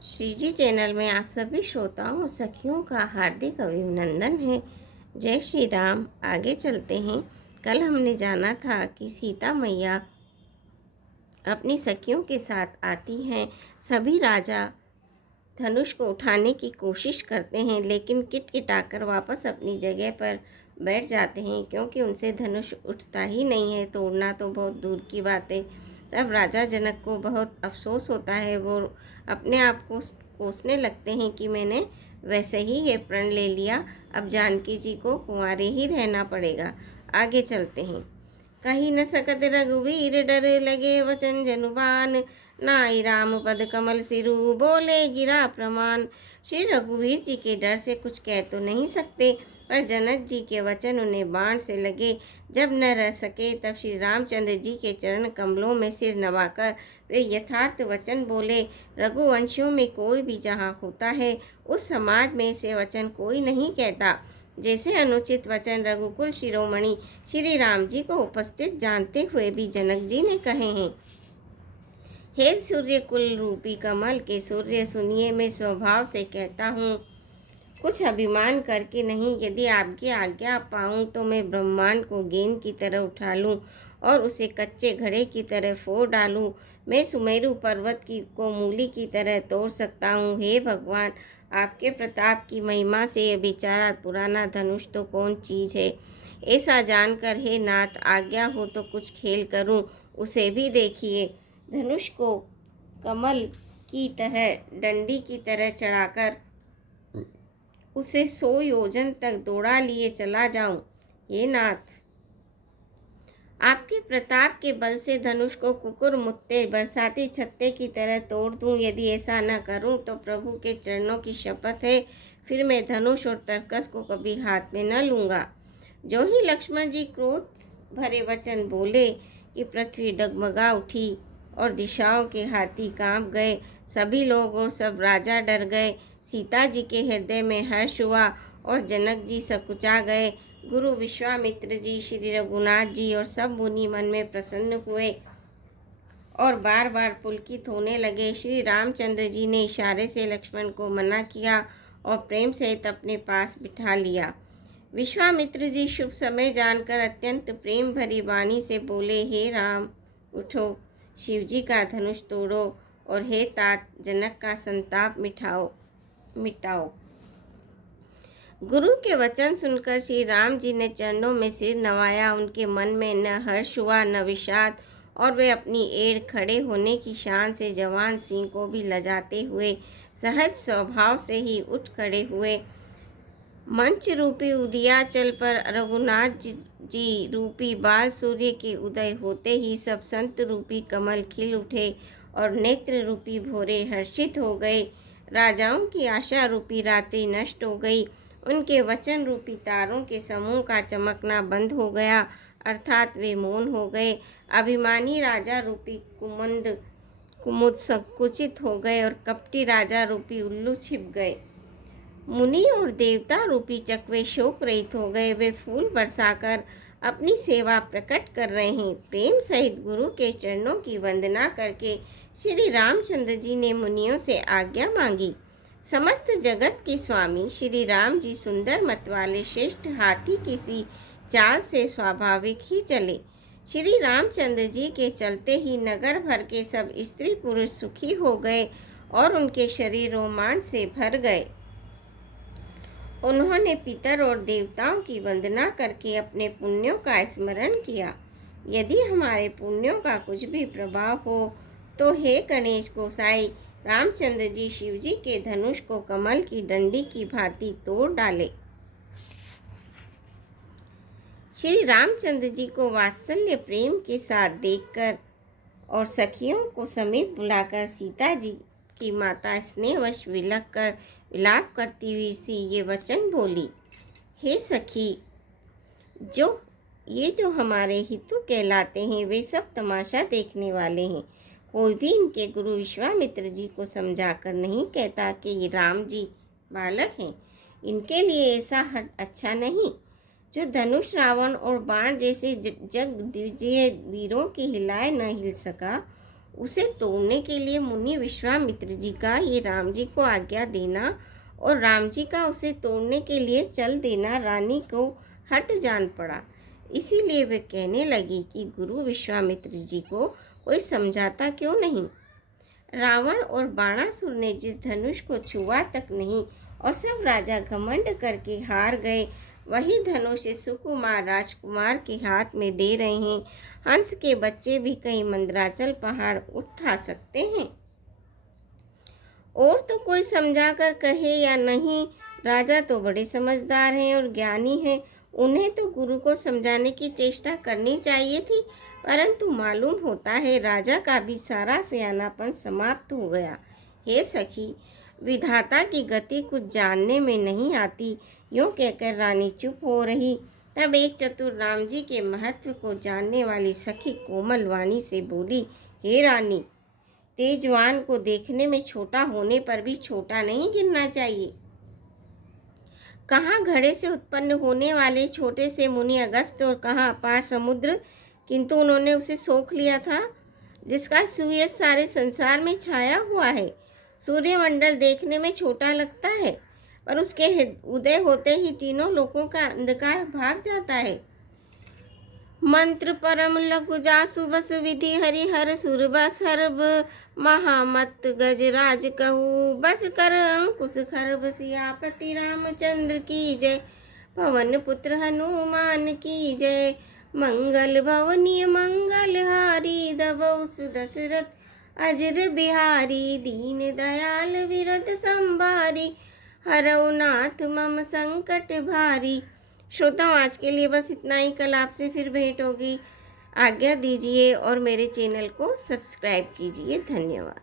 श्री जी channel में आप सभी श्रोताओं और सखियों का हार्दिक अभिनंदन है। जय श्री राम। आगे चलते हैं। कल हमने जाना था कि सीता मैया अपनी सखियों के साथ आती हैं। सभी राजा धनुष को उठाने की कोशिश करते हैं, लेकिन किटकिटाकर वापस अपनी जगह पर बैठ जाते हैं, क्योंकि उनसे धनुष उठता ही नहीं है। तोड़ना तो बहुत दूर की बात है। तब राजा जनक को बहुत अफसोस होता है। वो अपने आप को कोसने लगते हैं कि मैंने वैसे ही ये प्रण ले लिया, अब जानकी जी को कुंवारे ही रहना पड़ेगा। आगे चलते हैं। कही न सकत रघुवीर, डर लगे वचन जनुबान, नाई राम पद कमल सिरु, बोले गिरा प्रमाण। श्री रघुवीर जी के डर से कुछ कह तो नहीं सकते, पर जनक जी के वचन उन्हें बाण से लगे। जब न रह सके तब श्री रामचंद्र जी के चरण कमलों में सिर नवाकर वे यथार्थ वचन बोले। रघुवंशियों में कोई भी जहाँ होता है, उस समाज में से वचन कोई नहीं कहता। जैसे अनुचित वचन रघुकुल शिरोमणि श्री राम जी को उपस्थित जानते हुए भी जनक जी ने कहे हैं। हे सूर्य कुल रूपी कमल के सूर्य, सुनिए मैं स्वभाव से कहता हूँ, कुछ अभिमान करके नहीं। यदि आपकी आज्ञा पाऊँ तो मैं ब्रह्मांड को गेंद की तरह उठा लूँ और उसे कच्चे घड़े की तरह फोड़ डालूँ। मैं सुमेरु पर्वत को मूली की तरह तोड़ सकता हूँ। हे भगवान, आपके प्रताप की महिमा से यह बेचारा पुराना धनुष तो कौन चीज़ है। ऐसा जानकर हे नाथ, आज्ञा हो तो कुछ खेल करूँ, उसे भी देखिए। धनुष को कमल की तरह डंडी की तरह चढ़ाकर उसे 100 योजन तक दौड़ा लिए चला जाऊं। हे नाथ, आपके प्रताप के बल से धनुष को कुकुर मुत्ते बरसाती छत्ते की तरह तोड़ दूं। यदि ऐसा न करूं तो प्रभु के चरणों की शपथ है, फिर मैं धनुष और तरकस को कभी हाथ में न लूँगा। जो ही लक्ष्मण जी क्रोध भरे वचन बोले कि पृथ्वी डगमगा उठी और दिशाओं के हाथी कांप गए। सभी लोग और सब राजा डर गए। सीता जी के हृदय में हर्ष हुआ और जनक जी सकुचा गए। गुरु विश्वामित्र जी, श्री रघुनाथ जी और सब मुनि मन में प्रसन्न हुए और बार बार पुलकित होने लगे। श्री रामचंद्र जी ने इशारे से लक्ष्मण को मना किया और प्रेम सहित अपने पास बिठा लिया। विश्वामित्र जी शुभ समय जानकर अत्यंत प्रेम भरी वाणी से बोले, हे राम उठो, शिव जी का धनुष तोड़ो और हे तात, जनक का संताप मिटाओ। गुरु के वचन सुनकर श्री राम जी ने चरणों में सिर नवाया। उनके मन में न हर्ष हुआ न विषाद, और वे अपनी एड़ खड़े होने की शान से जवान सिंह को भी लजाते हुए सहज स्वभाव से ही उठ खड़े हुए। मंच रूपी उदयाचल पर रघुनाथ जी रूपी बाल सूर्य के उदय होते ही सब संत रूपी कमल खिल उठे और नेत्र रूपी भोरे हर्षित हो गए। राजाओं की आशा रूपी रातें नष्ट हो गई। उनके वचन रूपी तारों के समूह का चमकना बंद हो गया, अर्थात वे मौन हो गए। अभिमानी राजा रूपी कुमुद संकुचित हो गए और कपटी राजा रूपी उल्लू छिप गए। मुनि और देवता रूपी चकवे शोक रहित हो गए। वे फूल बरसाकर अपनी सेवा प्रकट कर रहे हैं। प्रेम सहित गुरु के चरणों की वंदना करके श्री रामचंद्र जी ने मुनियों से आज्ञा मांगी। समस्त जगत के स्वामी श्री राम जी सुंदर मत वाले श्रेष्ठ हाथी की सी चाल से स्वाभाविक ही चले। श्री रामचंद्र जी के चलते ही नगर भर के सब स्त्री पुरुष सुखी हो गए और उनके शरीर रोमांच से भर गए। उन्होंने पितर और देवताओं की वंदना करके अपने पुण्यों का स्मरण किया। यदि हमारे पुण्यों का कुछ भी प्रभाव हो तो हे गणेश गोसाई, रामचंद्र जी शिव जी के धनुष को कमल की डंडी की भांति तोड़ डाले। श्री रामचंद्र जी को वात्सल्य प्रेम के साथ देखकर और सखियों को समीप बुलाकर सीता जी की माता स्नेहवश विलाप करती हुई सी ये वचन बोली, हे सखी, जो हमारे हितु कहलाते हैं वे सब तमाशा देखने वाले हैं। कोई भी इनके गुरु विश्वामित्र जी को समझाकर नहीं कहता कि ये राम जी बालक हैं। इनके लिए ऐसा हट अच्छा नहीं। जो धनुष रावण और बाण जैसे जग दिग्विजय वीरों की हिलाए न हिल सका, उसे तोड़ने के लिए मुनि विश्वामित्र जी का ये राम जी को आज्ञा देना और राम जी का उसे तोड़ने के लिए चल देना रानी को हट जान पड़ा। इसीलिए वे कहने लगी कि गुरु विश्वामित्र जी को कोई समझाता क्यों नहीं। रावण और बाणासुर ने जिस धनुष को छुआ तक नहीं और सब राजा घमंड करके हार गए, वही धनुष सुकुमार राजकुमार के हाथ में दे रहे हैं। हंस के बच्चे भी कहीं मंदराचल पहाड़ उठा सकते हैं। और तो कोई समझा कर कहे या नहीं, राजा तो बड़े समझदार हैं और ज्ञानी हैं, उन्हें तो गुरु को समझाने की चेष्टा करनी चाहिए थी, परंतु मालूम होता है राजा का भी सारा सियानापन समाप्त हो गया। हे सखी, विधाता की गति कुछ जानने में नहीं आती। यूँ कहकर रानी चुप हो रही। तब एक चतुर राम जी के महत्व को जानने वाली सखी कोमल वाणी से बोली, हे रानी, तेजवान को देखने में छोटा होने पर भी छोटा नहीं गिनना चाहिए। कहाँ घड़े से उत्पन्न होने वाले छोटे से मुनि अगस्त्य और कहाँ अपार समुद्र, किंतु उन्होंने उसे सोख लिया था जिसका सूर्य सारे संसार में छाया हुआ है। सूर्यमंडल देखने में छोटा लगता है, पर उसके उदय होते ही तीनों लोकों का अंधकार भाग जाता है। मंत्र परम लघु जासु बस विधि हरिहर सुरबा सर्व महामत गजराज कहू बस कर अंकुश खरब सियापति रामचंद्र की जय। पवन पुत्र हनुमान की जय। मंगल भवनीय मंगल हारी दबौ सुदशरथ अजर बिहारी दीन दयाल विरत संभारी हरौ नाथ मम संकट भारी। श्रोताओं, आज के लिए बस इतना ही। कल आपसे फिर भेंट होगी। आज्ञा दीजिए और मेरे चैनल को सब्सक्राइब कीजिए। धन्यवाद।